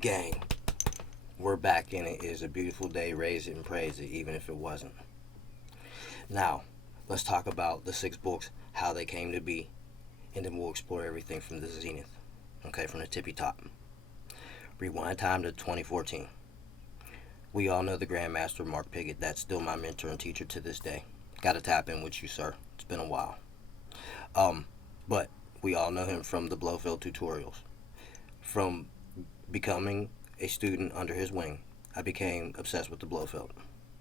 Gang, we're back in it. It is a beautiful day. Raise it and praise it, even if it wasn't. Now, let's talk about the 6 books, how they came to be, and then we'll explore everything from the zenith. Okay, from the tippy top. Rewind time to 2014. We all know the Grandmaster Mark Piggott. That's still my mentor and teacher to this day. Got to tap in with you, sir. It's been a while. But we all know him from the Blofeld tutorials. From becoming a student under his wing, I became obsessed with the Blofeld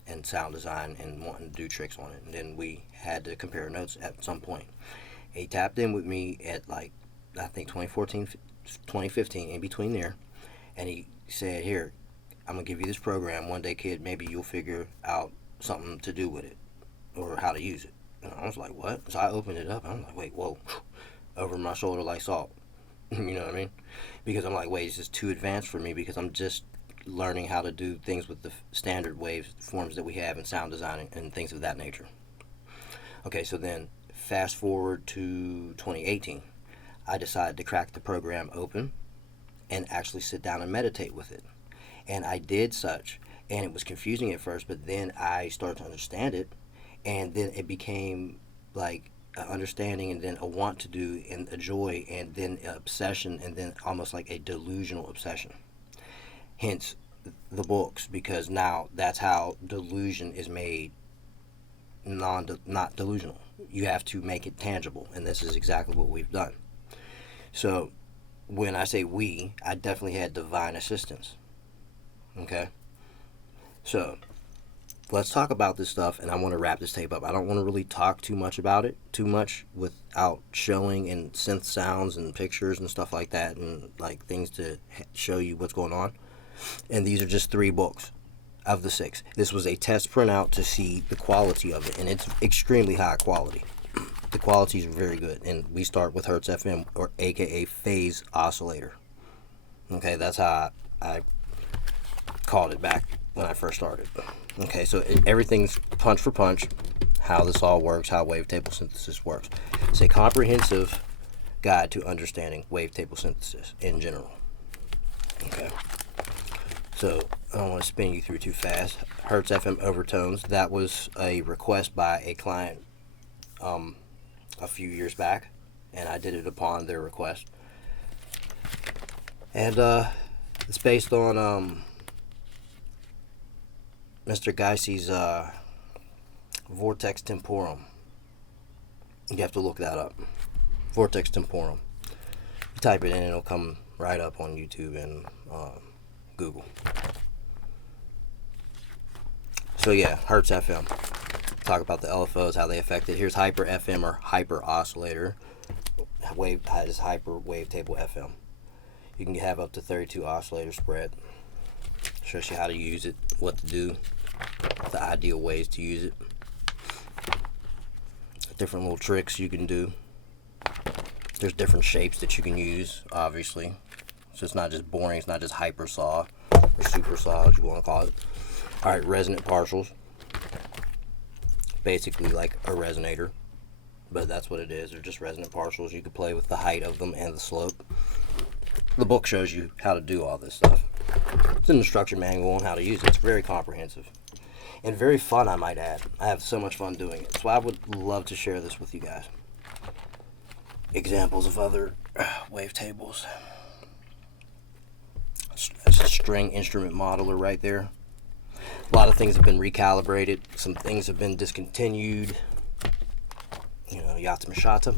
and sound design and wanting to do tricks on it. And then we had to compare notes at some point. He tapped in with me at I think 2014, 2015, in between there. And he said, here, I'm going to give you this program. One day, kid, maybe you'll figure out something to do with it or how to use it. And I was like, what? So I opened it up. And I'm like, wait, whoa. Over my shoulder like salt. You know what I mean? Because I'm like, wait, this is too advanced for me because I'm just learning how to do things with the standard waves, forms that we have in sound design and things of that nature. Okay, so then fast forward to 2018. I decided to crack the program open and actually sit down and meditate with it. And I did such, and it was confusing at first, but then I started to understand it, and then it became like an understanding, and then a want to do, and a joy, and then an obsession, and then almost like a delusional obsession. Hence the books, because now that's how delusion is made not delusional. You have to make it tangible, and this is exactly what we've done. So when I say we, I definitely had divine assistance. Okay? So let's talk about this stuff, and I want to wrap this tape up. I don't want to really talk too much about it, too much without showing and synth sounds and pictures and stuff like that, and like things to show you what's going on. And these are just 3 books of the 6. This was a test printout to see the quality of it, and it's extremely high quality. The quality is very good, and we start with Hertz FM, or aka phase oscillator. Okay, that's how I called it back when I first started. Okay, so everything's punch for punch, how this all works, how wavetable synthesis works. It's a comprehensive guide to understanding wavetable synthesis in general. Okay, so I don't want to spin you through too fast. Hertz FM overtones, that was a request by a client a few years back, and I did it upon their request. And it's based on Mr. Geisey's Vortex Temporum. You have to look that up. Vortex Temporum. You type it in, it'll come right up on YouTube and Google. So yeah, Hertz FM. Talk about the LFOs, how they affect it. Here's Hyper FM, or Hyper Oscillator. This Hyper Wavetable FM. You can have up to 32 oscillator spread. Shows you how to use it, what to do, the ideal ways to use it. Different little tricks you can do. There's different shapes that you can use, obviously. So it's not just boring, it's not just hyper saw or super saw, as you want to call it. Alright, resonant partials. Basically like a resonator, but that's what it is. They're just resonant partials. You can play with the height of them and the slope. The book shows you how to do all this stuff. It's an instruction manual on how to use it. It's very comprehensive and very fun, I might add. I have so much fun doing it, so I would love to share this with you guys. Examples of other wavetables. That's a string instrument modeler right there. A lot of things have been recalibrated. Some things have been discontinued. You know, Yata Mashata.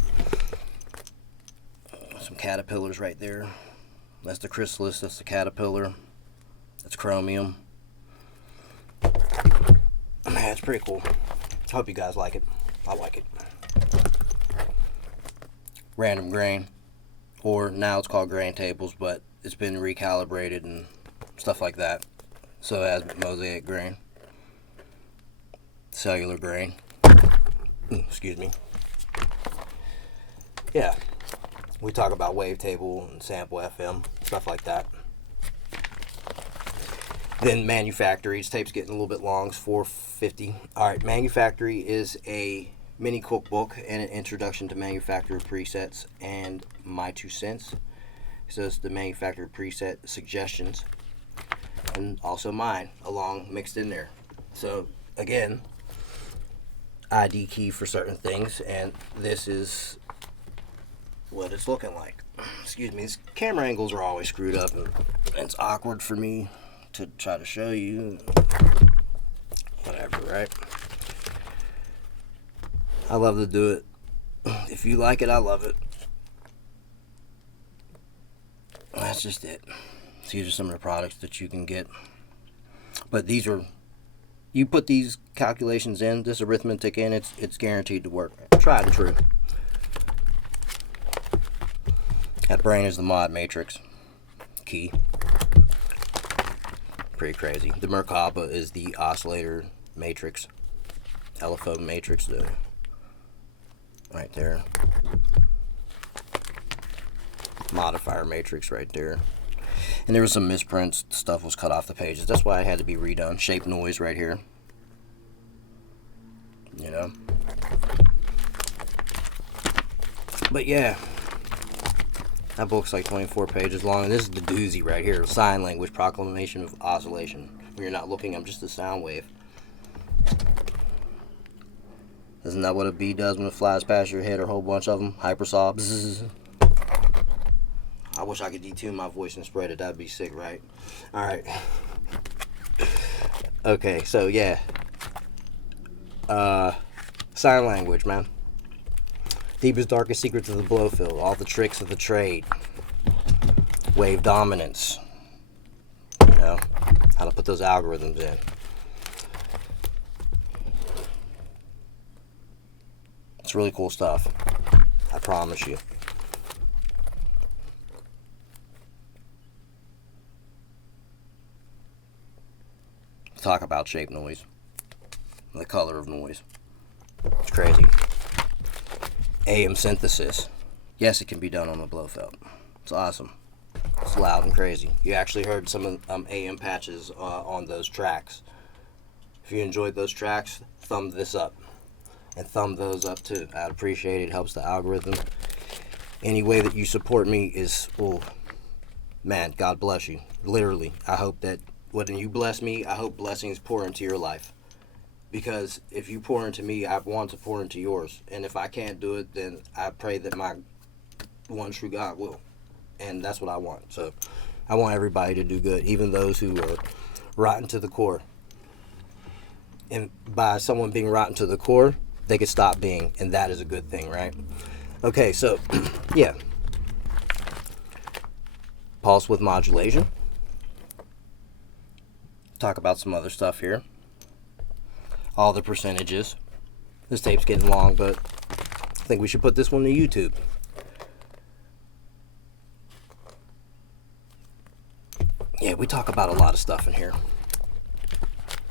Some caterpillars right there. That's the chrysalis. That's the caterpillar. That's chromium. Man, it's pretty cool. I hope you guys like it. I like it. Random grain. Or now it's called grain tables, but it's been recalibrated and stuff like that. So it has mosaic grain, cellular grain, excuse me. Yeah, we talk about wavetable and sample FM, stuff like that. Then Manufactory, each tape's getting a little bit long, it's $4.50. Alright, Manufactory is a mini cookbook and an introduction to Manufactory presets and my 2 cents. So it's the manufacturer preset suggestions, and also mine along mixed in there. So again, ID key for certain things, and this is what it's looking like. Excuse me, these camera angles are always screwed up, and it's awkward for me to try to show you. Whatever, right? I love to do it. If you like it, I love it. That's just it. So these are some of the products that you can get. But these are, you put these calculations in, this arithmetic in, it's guaranteed to work. Tried and true. That brain is the mod matrix key. Pretty crazy. The Merkaba is the oscillator matrix. LFO matrix though. Right there. Modifier matrix right there. And there was some misprints. Stuff was cut off the pages. That's why it had to be redone. Shape noise right here. You know. But yeah. That book's like 24 pages long. And this is the doozy right here. Sign language proclamation of oscillation. When you're not looking, I'm just a sound wave. Isn't that what a bee does when it flies past your head, or a whole bunch of them? Hypersaw. Bzzz. I wish I could detune my voice and spread it. That'd be sick, right? Alright. Okay, so yeah. Sign language, man. Deepest, darkest secrets of the Blowfield. All the tricks of the trade. Wave dominance. You know, how to put those algorithms in. It's really cool stuff. I promise you. Talk about shape noise. The color of noise. It's crazy. AM synthesis. Yes, it can be done on the Blofeld. It's awesome. It's loud and crazy. You actually heard some AM patches on those tracks. If you enjoyed those tracks, thumb this up. And thumb those up too. I'd appreciate it. It helps the algorithm. Any way that you support me is, oh, man, God bless you. Literally. I hope that when you bless me, I hope blessings pour into your life. Because if you pour into me, I want to pour into yours. And if I can't do it, then I pray that my one true God will. And that's what I want. So I want everybody to do good, even those who are rotten to the core. And by someone being rotten to the core, they could stop being, and that is a good thing, right? Okay, so yeah, pulse width modulation. Talk about some other stuff here. All the percentages. This tape's getting long, but I think we should put this one to YouTube. Yeah, we talk about a lot of stuff in here.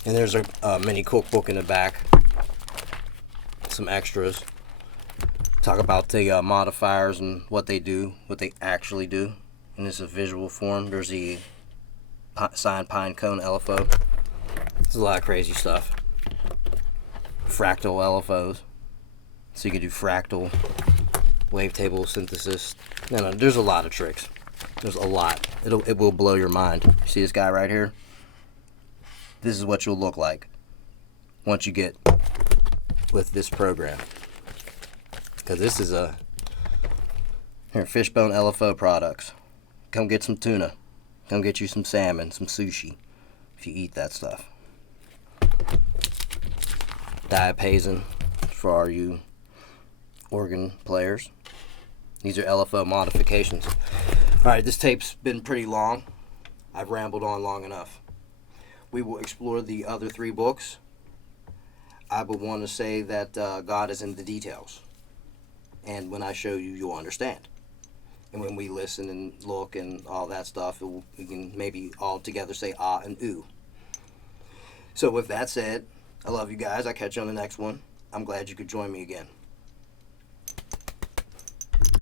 And there's a mini cookbook in the back. Some extras. Talk about the modifiers and what they do, what they actually do. And this is a visual form. There's the sine pine cone LFO. There's a lot of crazy stuff. Fractal LFOs. So you can do fractal wavetable synthesis. No, there's a lot of tricks. There's a lot. It will blow your mind. You see this guy right here? This is what you'll look like once you get with this program. Because this is a Fishbone LFO products. Come get some tuna. Come get you some salmon, some sushi, if you eat that stuff. Diapason for all you organ players. These are LFO modifications. Alright, this tape's been pretty long. I've rambled on long enough. We will explore the other 3 books. I would want to say that God is in the details. And when I show you, you'll understand. And when we listen and look and all that stuff, we can maybe all together say ah and ooh. So with that said, I love you guys. I'll catch you on the next one. I'm glad you could join me again.